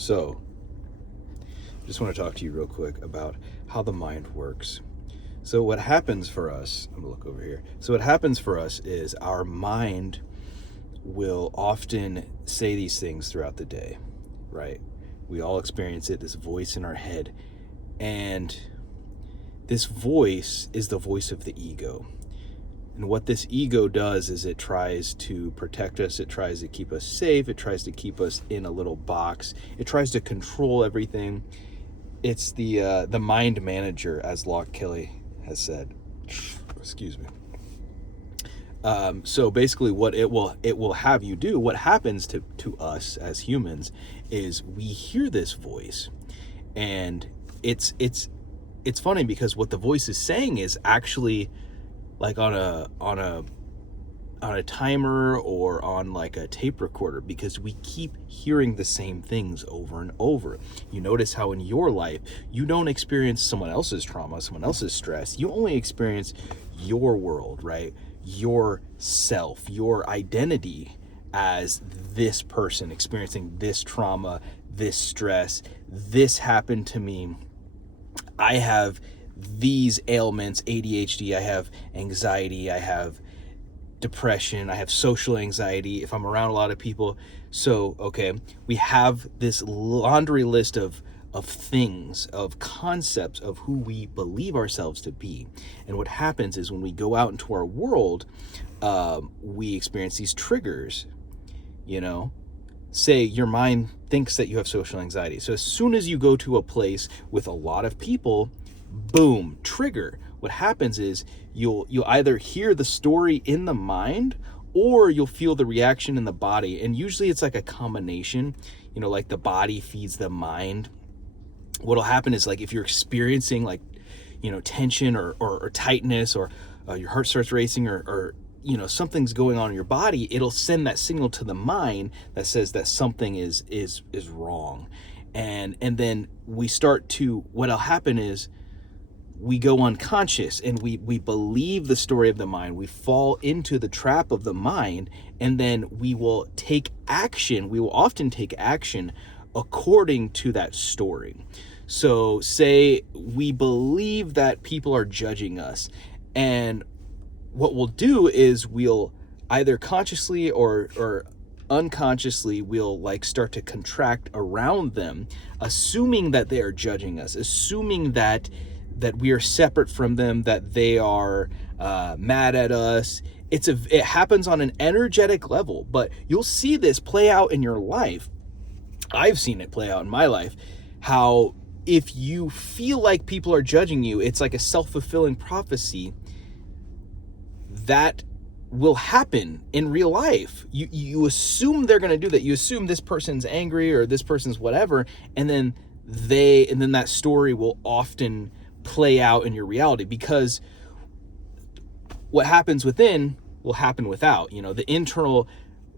So, I just want to talk to you real quick about how the mind works. So, what happens for us, I'm going to look over here. So, what happens for us is our mind will often say these things throughout the day, right? We all experience it, this voice in our head. And this voice is the voice of the ego. And what this ego does is it tries to protect us. It tries to keep us safe. It tries to keep us in a little box. It tries to control everything. It's the mind manager, as Locke Kelly has said. Excuse me. So basically what it will have you do, what happens to us as humans is we hear this voice, and it's funny because what the voice is saying is actually like on a timer or on like a tape recorder, because we keep hearing the same things over and over. You notice how in your life you don't experience someone else's trauma, someone else's stress. You only experience your world, right? Your self, your identity as this person experiencing this trauma, this stress. This happened to me. I have these ailments, ADHD, I have anxiety, I have depression, I have social anxiety if I'm around a lot of people. So, okay, we have this laundry list of things, of concepts of who we believe ourselves to be. And what happens is when we go out into our world, we experience these triggers, Say your mind thinks that you have social anxiety. So as soon as you go to a place with a lot of people, boom, trigger. What happens is you'll either hear the story in the mind or you'll feel the reaction in the body. And usually it's like a combination, like the body feeds the mind. What'll happen is, like, if you're experiencing like, tension or tightness, or your heart starts racing, or something's going on in your body, it'll send that signal to the mind that says that something is wrong. And then what'll happen is we go unconscious and we believe the story of the mind. We fall into the trap of the mind, and then we will take action. We will often take action according to that story. So say we believe that people are judging us, and what we'll do is we'll either consciously or unconsciously, we'll like start to contract around them, assuming that they are judging us, assuming that we are separate from them, that they are mad at us. It happens on an energetic level, but you'll see this play out in your life. I've seen it play out in my life, how if you feel like people are judging you, it's like a self-fulfilling prophecy that will happen in real life. You assume they're going to do that. You assume this person's angry or this person's whatever, and then that story will often play out in your reality, because what happens within will happen without. The internal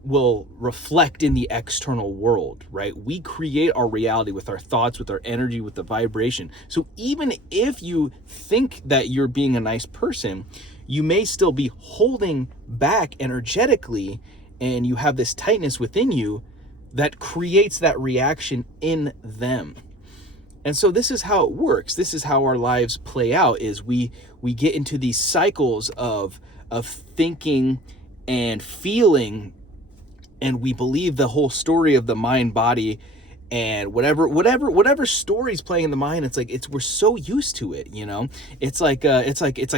will reflect in the external world, right? We create our reality with our thoughts, with our energy, with the vibration. So even if you think that you're being a nice person, you may still be holding back energetically, and you have this tightness within you that creates that reaction in them. And so this is how it works. This is how our lives play out, is we get into these cycles of thinking and feeling, and we believe the whole story of the mind, body, and whatever story's playing in the mind. It's like we're so used to it, It's like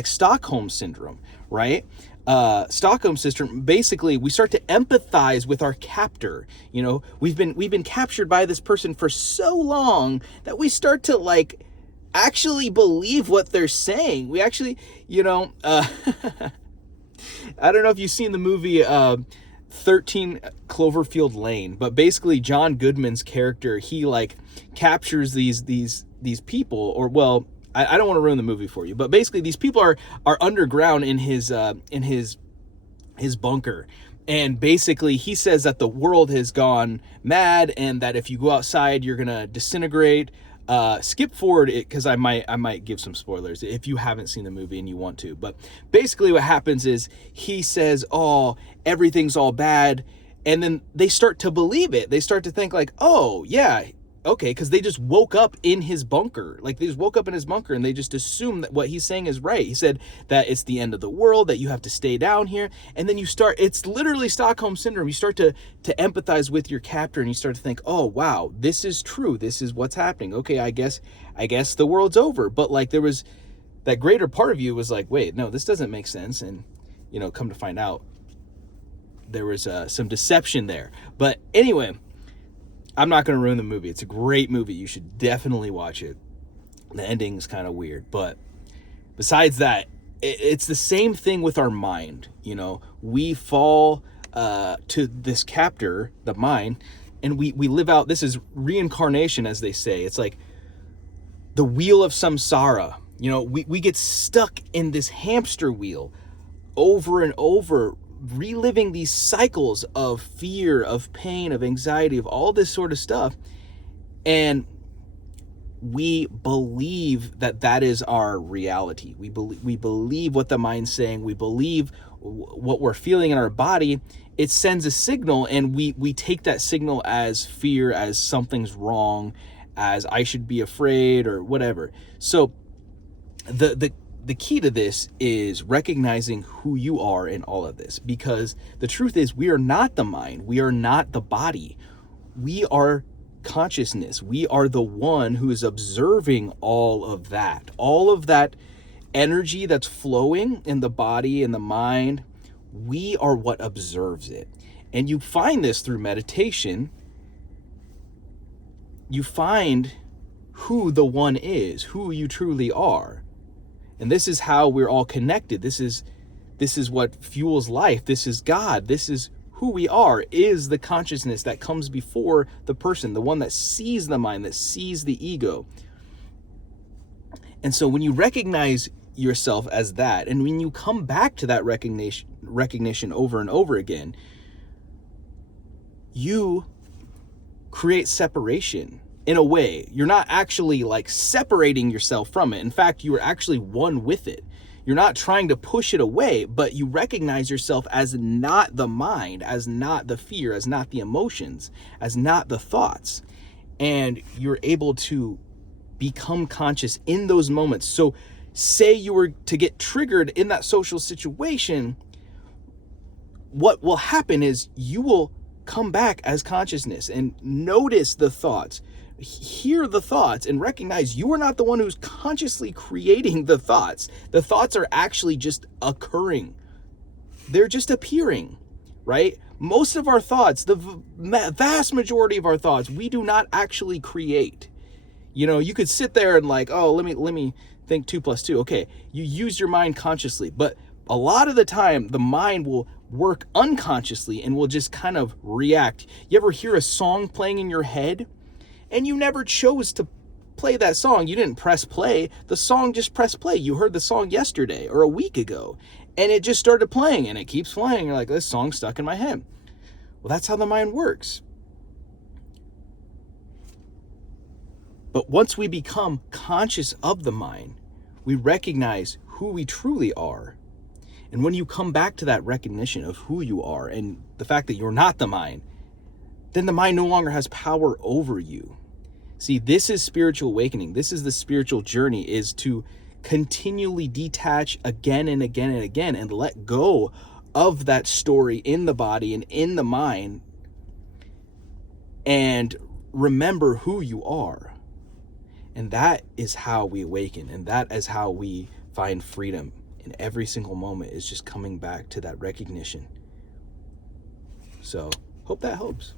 Stockholm syndrome, right? Stockholm syndrome, basically we start to empathize with our captor. We've been captured by this person for so long that we start to like actually believe what they're saying. We actually, I don't know if you've seen the movie 13 Cloverfield Lane, but basically John Goodman's character, he like captures these people, or well, I don't want to ruin the movie for you, but basically these people are underground in his bunker, and basically he says that the world has gone mad, and that if you go outside you're gonna disintegrate. Skip forward it, because I might give some spoilers if you haven't seen the movie and you want to. But basically what happens is he says, oh, everything's all bad, and then they start to believe it. They start to think like, oh yeah, okay, because they just woke up in his bunker. Like, they just woke up in his bunker and they just assume that what he's saying is right. He said that it's the end of the world, that you have to stay down here. And then it's literally Stockholm Syndrome. You start to empathize with your captor, and you start to think, oh, wow, this is true. This is what's happening. Okay, I guess the world's over. But like, there was that greater part of you was like, wait, no, this doesn't make sense. And, come to find out, there was some deception there. But anyway, I'm not going to ruin the movie. It's a great movie. You should definitely watch it. The ending's kind of weird. But besides that, it's the same thing with our mind. We fall to this captor, the mind, and we live out. This is reincarnation, as they say. It's like the wheel of samsara. We get stuck in this hamster wheel over and over, reliving these cycles of fear, of pain, of anxiety, of all this sort of stuff. And we believe that is our reality. We believe what the mind's saying. We believe what we're feeling in our body. It sends a signal, and we take that signal as fear, as something's wrong, as I should be afraid, or whatever. So the key to this is recognizing who you are in all of this, because the truth is, we are not the mind. We are not the body. We are consciousness. We are the one who is observing all of that energy that's flowing in the body and the mind. We are what observes it. And you find this through meditation. You find who the one is, who you truly are. And this is how we're all connected. This is what fuels life. This is God. This is who we are, is the consciousness that comes before the person, the one that sees the mind, that sees the ego. And so when you recognize yourself as that, and when you come back to that recognition over and over again, you create separation. In a way, you're not actually like separating yourself from it. In fact, you are actually one with it. You're not trying to push it away, but you recognize yourself as not the mind, as not the fear, as not the emotions, as not the thoughts. And you're able to become conscious in those moments. So say you were to get triggered in that social situation, what will happen is you will come back as consciousness and notice the thoughts. Hear the thoughts and recognize you are not the one who's consciously creating the thoughts. The thoughts are actually just occurring. They're just appearing, right? Most of our thoughts, the vast majority of our thoughts, we do not actually create. You could sit there and like, oh, let me think 2 + 2. Okay, you use your mind consciously, but a lot of the time the mind will work unconsciously and will just kind of react. You ever hear a song playing in your head? And you never chose to play that song. You didn't press play. The song just pressed play. You heard the song yesterday or a week ago, and it just started playing, and it keeps playing. You're like, this song's stuck in my head. Well, that's how the mind works. But once we become conscious of the mind, we recognize who we truly are. And when you come back to that recognition of who you are and the fact that you're not the mind, then the mind no longer has power over you. See, this is spiritual awakening. This is the spiritual journey, is to continually detach again and again and again and let go of that story in the body and in the mind, and remember who you are. And that is how we awaken, and that is how we find freedom in every single moment, is just coming back to that recognition. So, hope that helps.